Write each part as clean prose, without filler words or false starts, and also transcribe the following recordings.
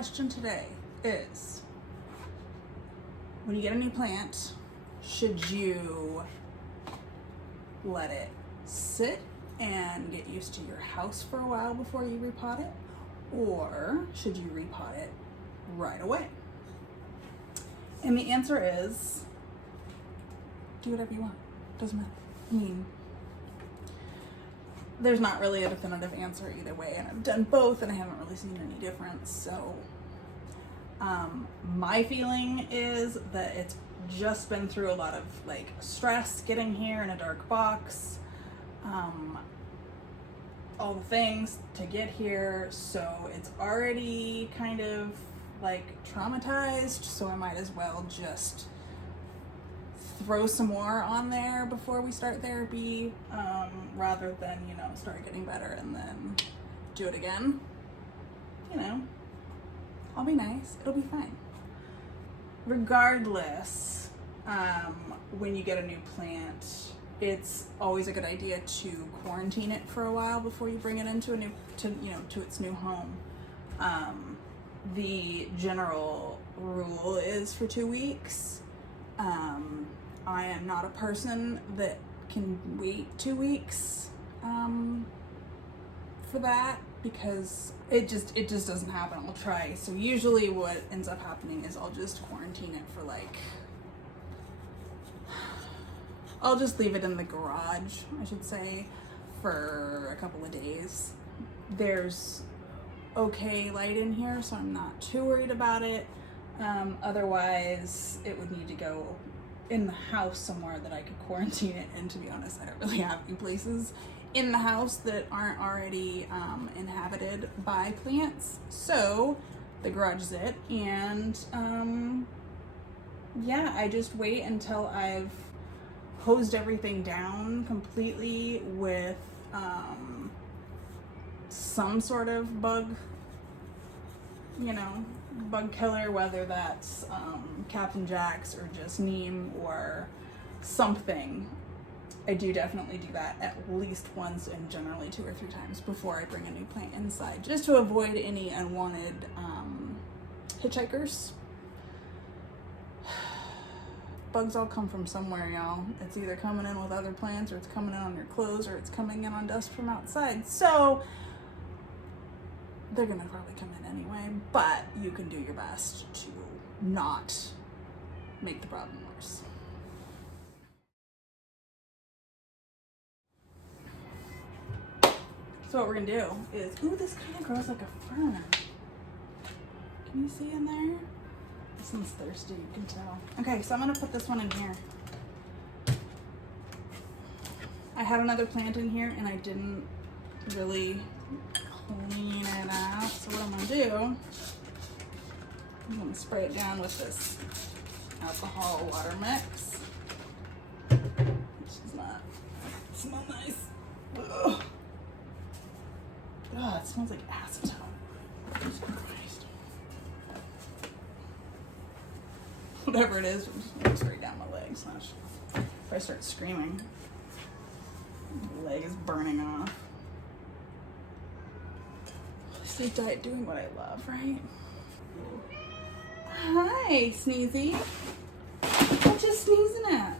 question today is, when you get a new plant, should you let it sit and get used to your house for a while before you repot it? Or should you repot it right away? And the answer is, do whatever you want. Doesn't matter. I mean, there's not really a definitive answer either way, and I've done both and I haven't really seen any difference. So my feeling is that it's just been through a lot of like stress getting here in a dark box, all the things to get here, so it's already kind of like traumatized, so I might as well just throw some more on there before we start therapy, rather than, you know, start getting better and then do it again. You know, I'll be nice, it'll be fine. Regardless, when you get a new plant, it's always a good idea to quarantine it for a while before you bring it into to its new home. The general rule is for 2 weeks. I am not a person that can wait 2 weeks for that, because it just doesn't happen. I'll try. So usually what ends up happening is I'll just quarantine it for I'll just leave it in the garage, I should say, for a couple of days. There's okay light in here, so I'm not too worried about it. Otherwise, it would need to go in the house somewhere that I could quarantine it. And to be honest, I don't really have any places in the house that aren't already inhabited by plants. So the garage is it. And yeah, I just wait until I've hosed everything down completely with some sort of bug killer, whether that's Captain Jack's or just neem or something. I do definitely do that at least once, and generally 2 or 3 times before I bring a new plant inside, just to avoid any unwanted hitchhikers. Bugs all come from somewhere, y'all. It's either coming in with other plants, or it's coming in on your clothes, or it's coming in on dust from outside. So they're gonna probably come in anyway, but you can do your best to not make the problem worse. So what we're gonna do is, ooh, this kind of grows like a fern. Can you see in there? This one's thirsty, you can tell. Okay, so I'm gonna put this one in here. I had another plant in here and I didn't really clean it out. So what I'm gonna do, I'm gonna spray it down with this alcohol water mix, which does not smell nice. Ugh. Ugh, it smells like acetone. Jesus Christ. Whatever it is, I'm just going straight down my legs. If I start screaming, my leg is burning off. I stay diet doing what I love, right? Hi, Sneezy. What you sneezing at?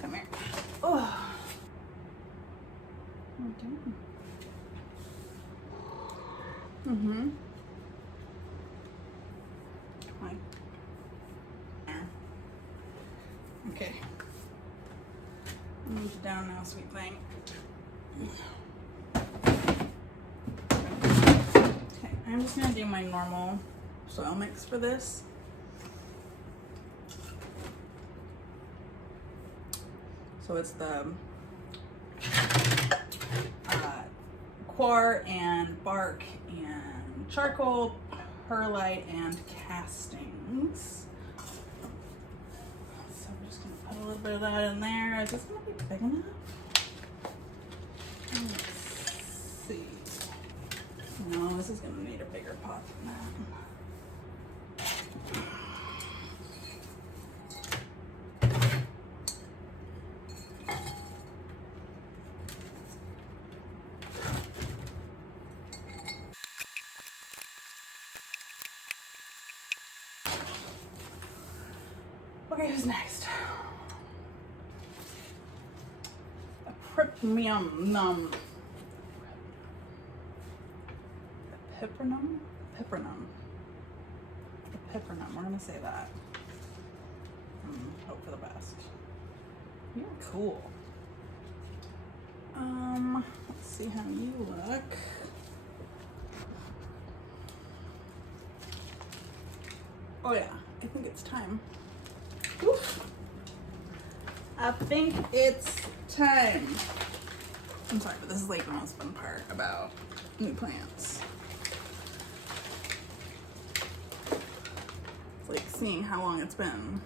Come here. Oh. What are you doing? Mm-hmm. Hi. Okay. Move it down now, sweet thing. Okay, I'm just gonna do my normal soil mix for this. So it's the coir and bark and charcoal, perlite, and castings. So I'm just gonna put a little bit of that in there. Is this gonna be big enough? Let's see. No, this is gonna need a bigger pot than that. Okay, who's next? Epipremnum. Epipremnum? Epipremnum. Epipremnum. We're gonna say that. Hope for the best. You're cool. Let's see how you look. Oh yeah, I think it's time. Oof. I think it's time. I'm sorry, but this is like the most fun part about new plants. It's like seeing how long it's been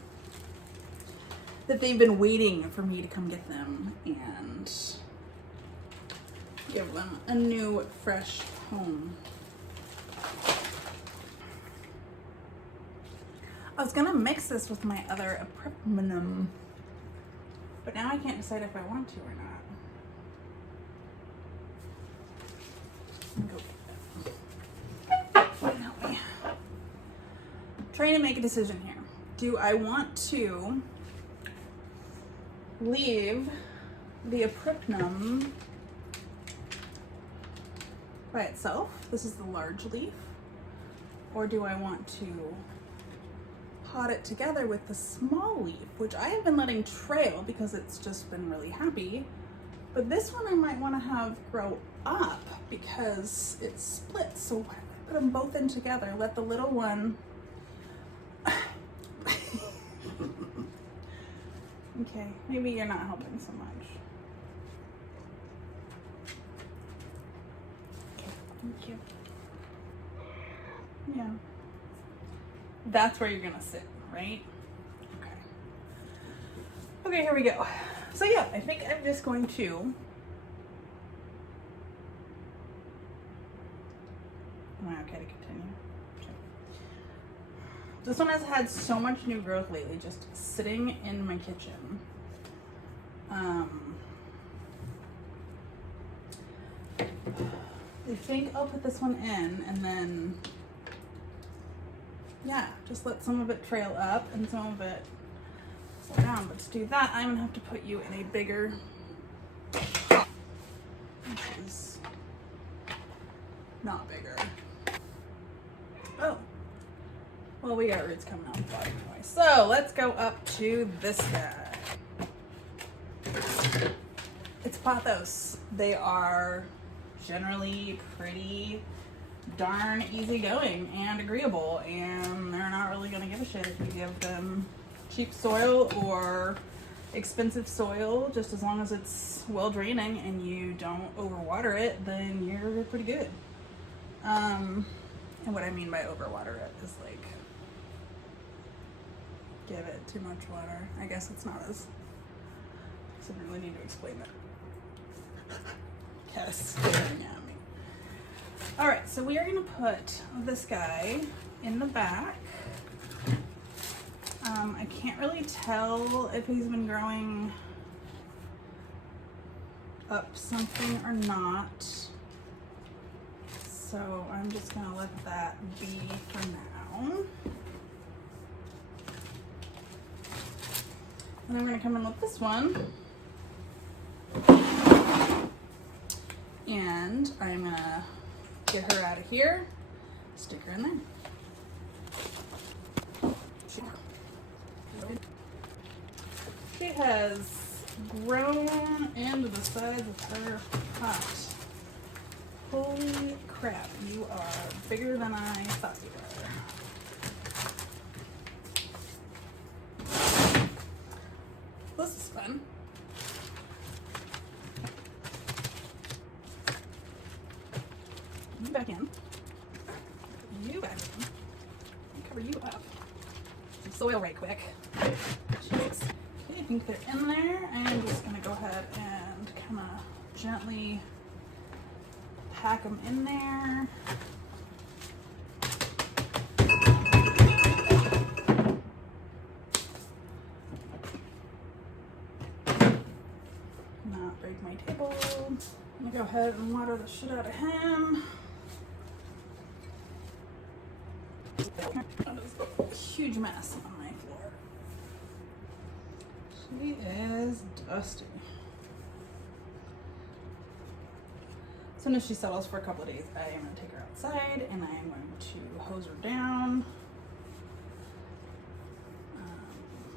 that they've been waiting for me to come get them and give them a new, fresh home. I was gonna mix this with my other Epipremnum, but now I can't decide if I want to or not. Go get it. Trying to make a decision here. Do I want to leave the Epipremnum by itself? This is the large leaf. Or do I want to pot it together with the small leaf, which I have been letting trail because it's just been really happy. But this one I might want to have grow up because it's split. So why don't I put them both in together? Let the little one. Okay, maybe you're not helping so much. Okay, thank you. Yeah. That's where you're gonna sit, right? Okay. Okay, here we go. So yeah, I think I'm just going to. Am I okay to continue? Okay. This one has had so much new growth lately, just sitting in my kitchen. I think I'll put this one in and then, yeah, just let some of it trail up and some of it slow down. But to do that, I'm gonna have to put you in a bigger pot, which is not bigger. Oh, well, we got roots coming out the bottom anyway. So let's go up to this guy. It's pothos. They are generally pretty darn easygoing and agreeable, and they're not really going to give a shit if you give them cheap soil or expensive soil. Just as long as it's well draining and you don't overwater it, then you're pretty good. And what I mean by overwater it is like give it too much water. I guess it's not as, I don't really need to explain that. Yes, staring at me. All right, so we are gonna put this guy in the back. I can't really tell if he's been growing up something or not. So I'm just gonna let that be for now. And then we're gonna come in with this one. And I'm gonna get her out of here, stick her in there. She has grown into the size of her pot. Holy crap, you are bigger than I thought you were. This is fun. You back in. You back in. Cover you up. Some soil right quick. Jeez. Okay, I think they're in there. I'm just gonna go ahead and kind of gently pack them in there. Not break my table. I'm gonna go ahead and water the shit out of him. That is a huge mess on my floor. She is dusty. As soon as she settles for a couple of days, I am going to take her outside and I am going to hose her down.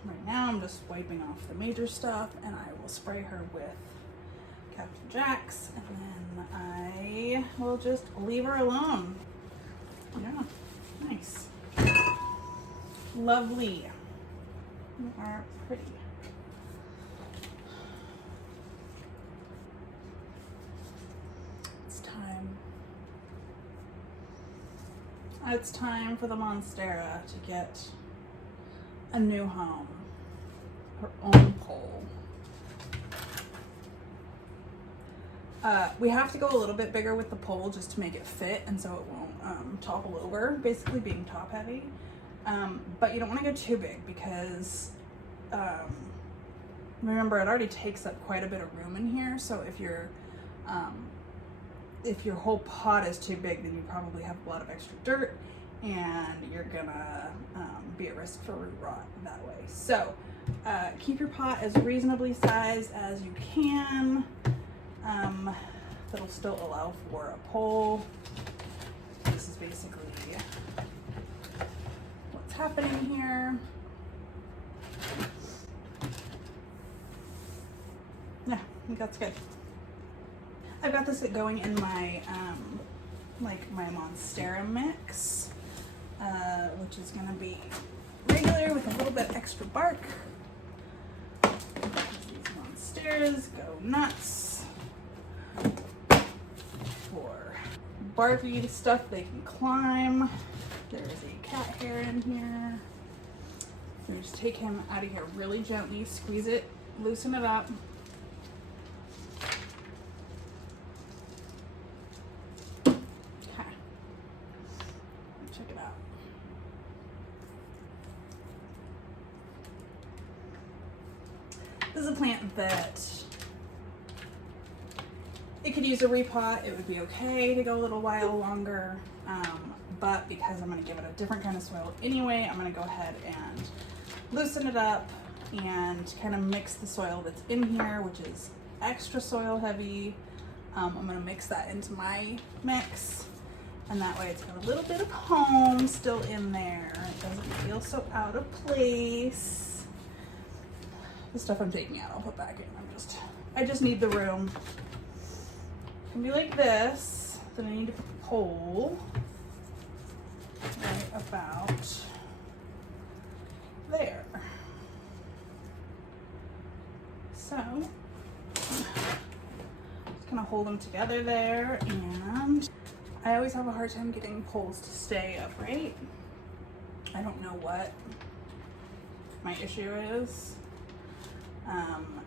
Right now I'm just wiping off the major stuff, and I will spray her with Captain Jack's, and then I will just leave her alone. Yeah, nice. Lovely. You are pretty. It's time. It's time for the Monstera to get a new home, her own pole. We have to go a little bit bigger with the pole just to make it fit, and so it won't topple over, basically being top heavy. But you don't want to go too big because remember, it already takes up quite a bit of room in here, so if your whole pot is too big, then you probably have a lot of extra dirt and you're gonna be at risk for root rot that way. So keep your pot as reasonably sized as you can. That'll still allow for a pole. This is basically what's happening here. Yeah, I think that's good. I've got this going in my like my Monstera mix, which is gonna be regular with a little bit extra bark. These Monsteras go nuts for barky stuff they can climb. There is a cat hair in here. So just take him out of here really gently, squeeze it, loosen it up. Check it out. This is a plant that it could use a repot. It would be okay to go a little while longer, but because I'm going to give it a different kind of soil anyway, I'm going to go ahead and loosen it up and kind of mix the soil that's in here, which is extra soil heavy. I'm going to mix that into my mix, and that way it's got a little bit of home still in there. It doesn't feel so out of place. The stuff I'm taking out I'll put back in. I just need the room. It can be like this, then I need to put the pole right about there. So just gonna hold them together there, and I always have a hard time getting poles to stay upright. I don't know what my issue is.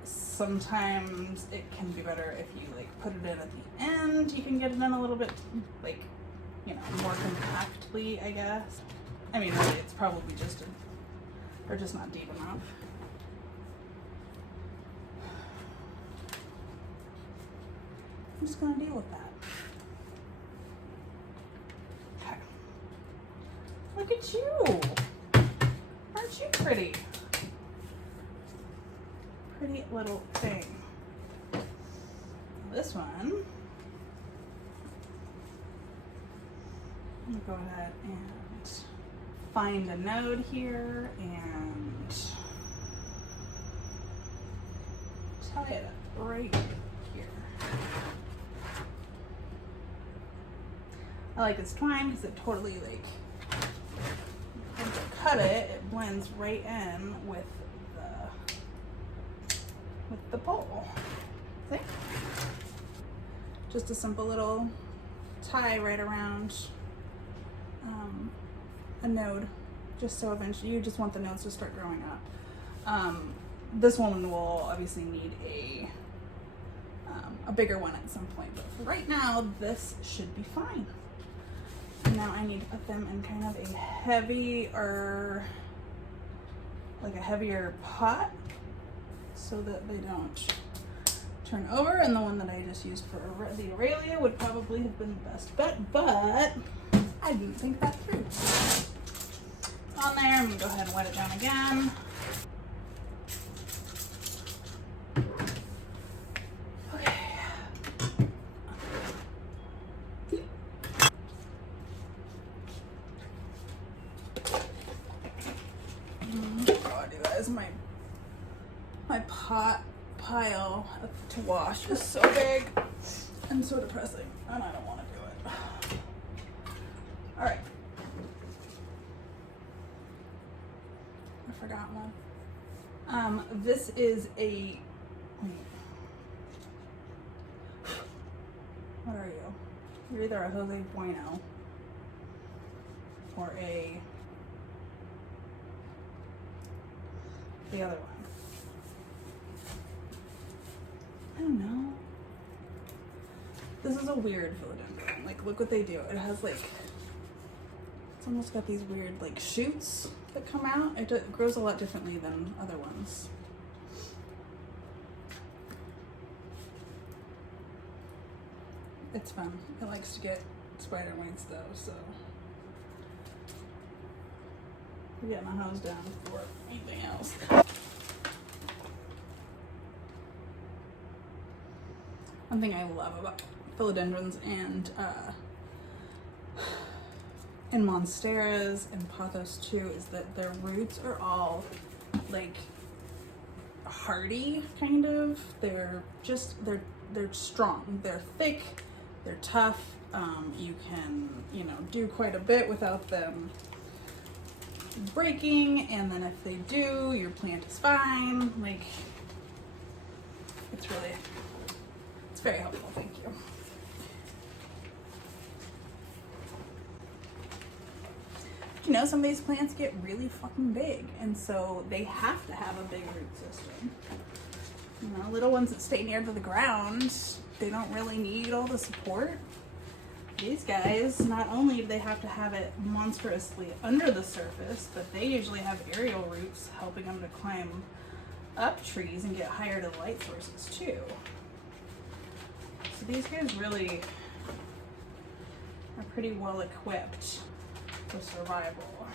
Sometimes it can be better if you like put it in at the end. You can get it in a little bit like, you know, more compactly, I guess. I mean, really, it's probably just or just not deep enough. I'm just gonna deal with that. Okay. Look at you. Aren't you pretty? Pretty little thing. This one, I'm gonna go ahead and find a node here and tie it up right here. I like this twine because it totally, like, once I cut it, it blends right in with the pole. See? Just a simple little tie right around a node, just so eventually you just want the nodes to start growing up. This one will obviously need a bigger one at some point, but for right now, this should be fine. And now I need to put them in kind of a heavier pot so that they don't turn over. And the one that I just used for the Aralia would probably have been the best bet, but I didn't think that through. On there, I'm gonna go ahead and wet it down again. wash is so big and so depressing, and I don't want to do it. All right. I forgot one. This is a, what are you? You're either a Jose Bueno or the other one. I don't know. This is a weird philodendron. Like, look what they do. It has like, it's almost got these weird like shoots that come out. It grows a lot differently than other ones. It's fun. It likes to get spider mites though, so we're getting a hose down before anything else. One thing I love about philodendrons and monsteras and pothos too is that their roots are all like hardy, kind of. They're strong. They're thick. They're tough. You can, do quite a bit without them breaking, and then if they do, your plant is fine. Like, it's very helpful. Thank you. Some of these plants get really fucking big, and so they have to have a big root system. Little ones that stay near to the ground, they don't really need all the support. These guys, not only do they have to have it monstrously under the surface, but they usually have aerial roots helping them to climb up trees and get higher to the light sources too. So these guys really are pretty well equipped for survival.